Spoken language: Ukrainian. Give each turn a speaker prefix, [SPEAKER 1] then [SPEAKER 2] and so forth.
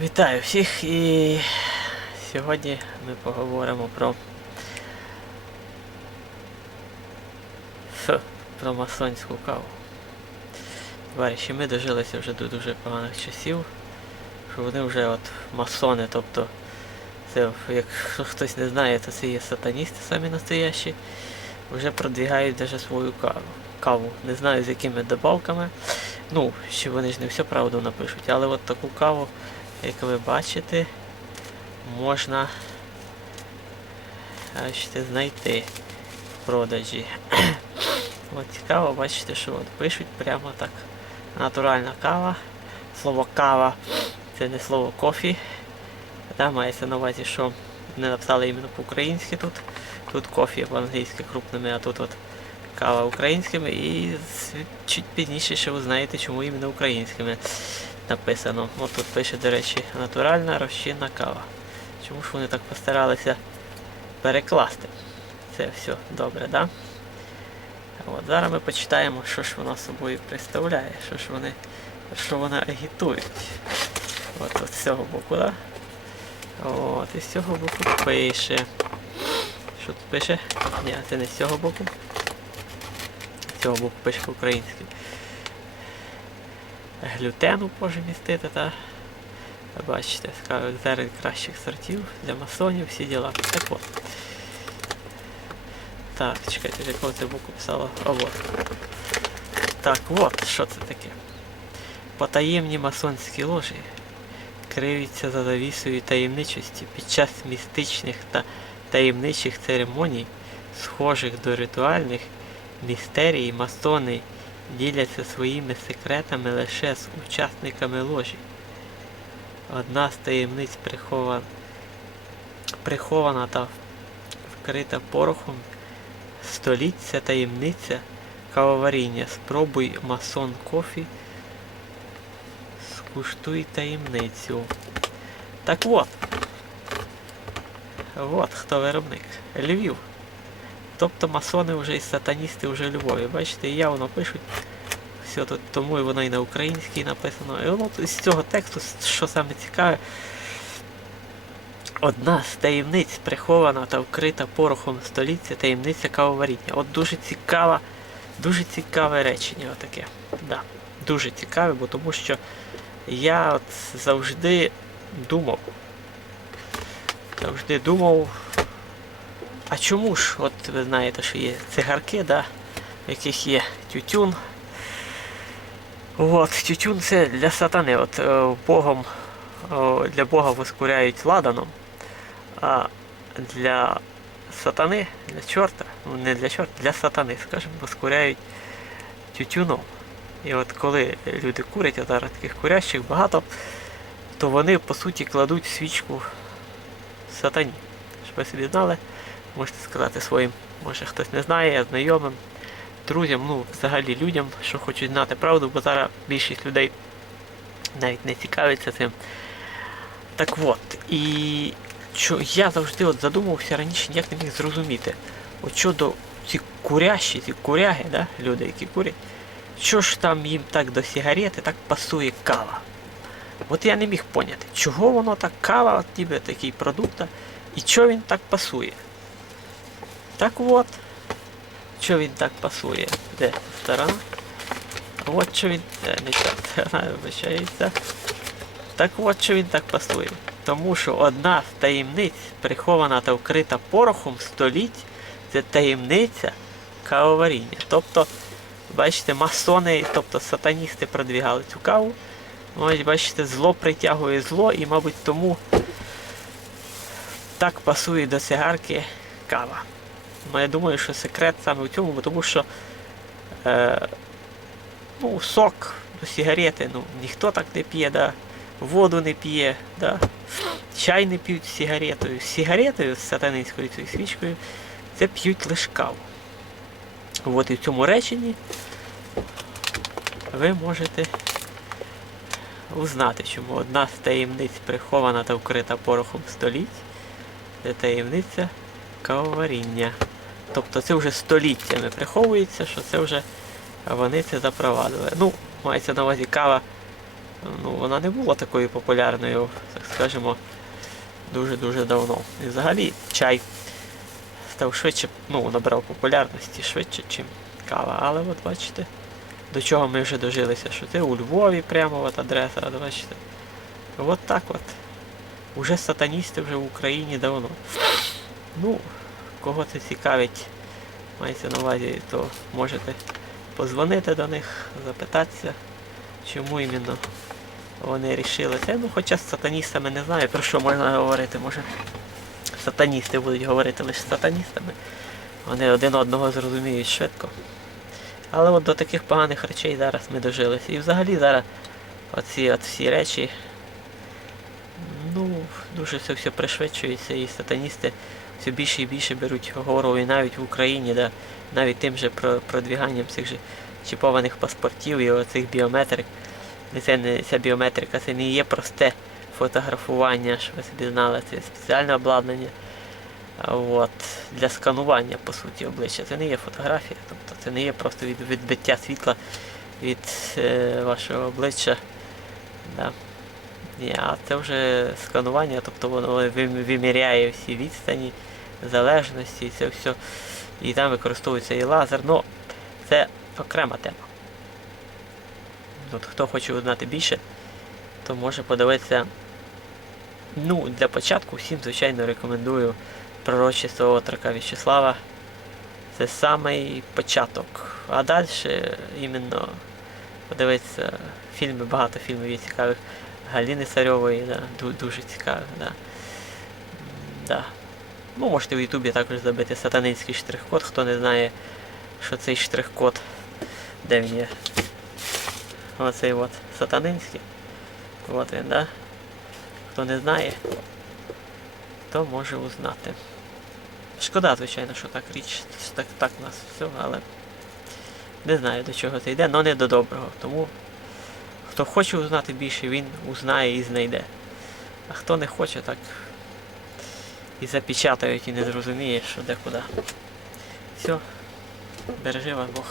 [SPEAKER 1] Вітаю всіх і сьогодні ми поговоримо про про масонську каву. Товариші, ми дожилися вже до дуже поганих часів, що вони вже от масони, тобто це, якщо хтось не знає, то це є сатаністи самі настоящі, вже продвігають даже свою каву. Каву. Не знаю з якими добавками. Ну, ще вони ж не всю правду напишуть, але от таку каву як ви бачите, можна бачите, знайти в продажі. От цікаво, бачите, що от пишуть прямо так. Натуральна кава. Слово кава це не слово кофі. Да, мається на увазі, що не написали іменно по-українськи тут. Тут кофі по-англійськи крупними, а тут от кава українськими і чуть пізніше ще ви знаєте, чому іменно українськими написано. От тут пише, до речі, натуральна розчинна кава. Чому ж вони так постаралися перекласти? Це все добре, да? От, зараз ми почитаємо, що ж вона собою представляє, що ж вони, що вона агітують. От, от з цього боку, да? От, і з цього боку пише. Що тут пише? Ні, це не з цього боку. З цього боку пише по-українськи глютену може містити, та бачите, зерен кращих сортів для масонів, всі діла. Так от. Так, чекайте, з якого це боку писало? А от. Так, от, що це таке? Потаємні масонські ложі криються за завісою таємничості під час містичних та таємничих церемоній, схожих до ритуальних містерій, масони діляться своїми секретами лише з учасниками ложі. Одна з таємниць прихована, прихована та вкрита порохом століття таємниця кавоваріння. Спробуй масон кофі. Скуштуй таємницю. Так от. От хто виробник. Львів. Тобто масони вже і сатаністи вже Львові. Бачите, явно пишуть. Все тут тому і воно і на українській написано. І воно з цього тексту, що саме цікаве, одна з таємниць прихована та вкрита порохом століття таємниця кавоваріння. От дуже цікава, дуже цікаве речення отаке. Да, дуже цікаве, бо тому що я от завжди думав. Завжди думав. А чому ж, от ви знаєте, що є цигарки, да, в яких є тютюн. От, тютюн це для сатани. От е, Богом, для Бога воскуряють ладаном, а для сатани, для чорта, ну не для чорта, для сатани, скажімо, воскуряють тютюном. І от коли люди курять, а зараз таких курящих багато, то вони по суті кладуть свічку сатані. Щоб ви собі знали, можете сказати своїм, може хтось не знає, знайомим, друзям, ну взагалі людям, що хочуть знати правду, бо зараз більшість людей навіть не цікавиться цим. Так от, і що я завжди от задумувався раніше, ніяк не міг зрозуміти. От щодо ці курящі, ці куряги, да, люди, які курять, що ж там їм так до сигарети так пасує кава? От я не міг поняти, чого воно так кава, от ніби такий продукт, і чого він так пасує. Так от, що він так пасує? Де сторона? От що він. Е, не сторона, вибачається. Так от що він так пасує. Тому що одна з таємниць, прихована та вкрита порохом століть, це таємниця кавоваріння. Тобто, бачите, масони, тобто сатаністи продвігали цю каву. Ось, бачите, зло притягує зло, і, мабуть, тому так пасує до цигарки кава. Ну, я думаю, що секрет саме в цьому, тому що е, ну, сок до сигарети, ну, ніхто так не п'є, да? воду не п'є, да? чай не п'ють сигаретою. З сигаретою, з сатанинською цією свічкою, це п'ють лише каву. От і в цьому реченні ви можете узнати, чому одна з таємниць прихована та вкрита порохом століть, це таємниця кавоваріння. Тобто це вже століттями приховується, що це вже вони це запровадили. Ну, мається на увазі кава ну, вона не була такою популярною, так скажемо, дуже-дуже давно. І взагалі чай став швидше, ну, набрав популярності швидше, ніж кава. Але от бачите, до чого ми вже дожилися, що це у Львові прямо от адреса, от бачите. От так от. Уже сатаністи вже в Україні давно. Ну, кого це цікавить, мається на увазі, то можете позвонити до них, запитатися, чому іменно вони рішили це. Ну, хоча з сатаністами не знаю, про що можна говорити. Може сатаністи будуть говорити лише з сатаністами. Вони один одного зрозуміють швидко. Але от до таких поганих речей зараз ми дожилися. І взагалі зараз оці от всі речі, ну, дуже це все пришвидшується, і сатаністи все більше і більше беруть гору, і навіть в Україні, да, навіть тим же продвіганням цих же чіпованих паспортів і оцих біометрик. Це не ця біометрика, це не є просте фотографування, щоб ви собі знали, це спеціальне обладнання. От, для сканування, по суті, обличчя. Це не є фотографія, тобто це не є просто від, відбиття світла від е, вашого обличчя. Да. Ні, а це вже сканування, тобто воно виміряє всі відстані, залежності, це все. І там використовується і лазер. Ну, це окрема тема. От, хто хоче узнати більше, то може подивитися. Ну, для початку всім, звичайно, рекомендую пророчество отрока В'ячеслава. Це самий початок. А далі іменно подивитися фільми, багато фільмів є цікавих. Галіни Царьової, да, дуже цікавих, да. Да. Ну, можете в Ютубі також забити сатанинський штрих-код, хто не знає, що цей штрих-код, де він є. Оцей от сатанинський. От він, да? Хто не знає, то може узнати. Шкода, звичайно, що так річ, так, так нас все, але не знаю до чого це йде, але не до доброго. Тому хто хоче узнати більше, він узнає і знайде. А хто не хоче, так і запечатають і не зрозуміє, що де куди. Все, бережи вас Бог.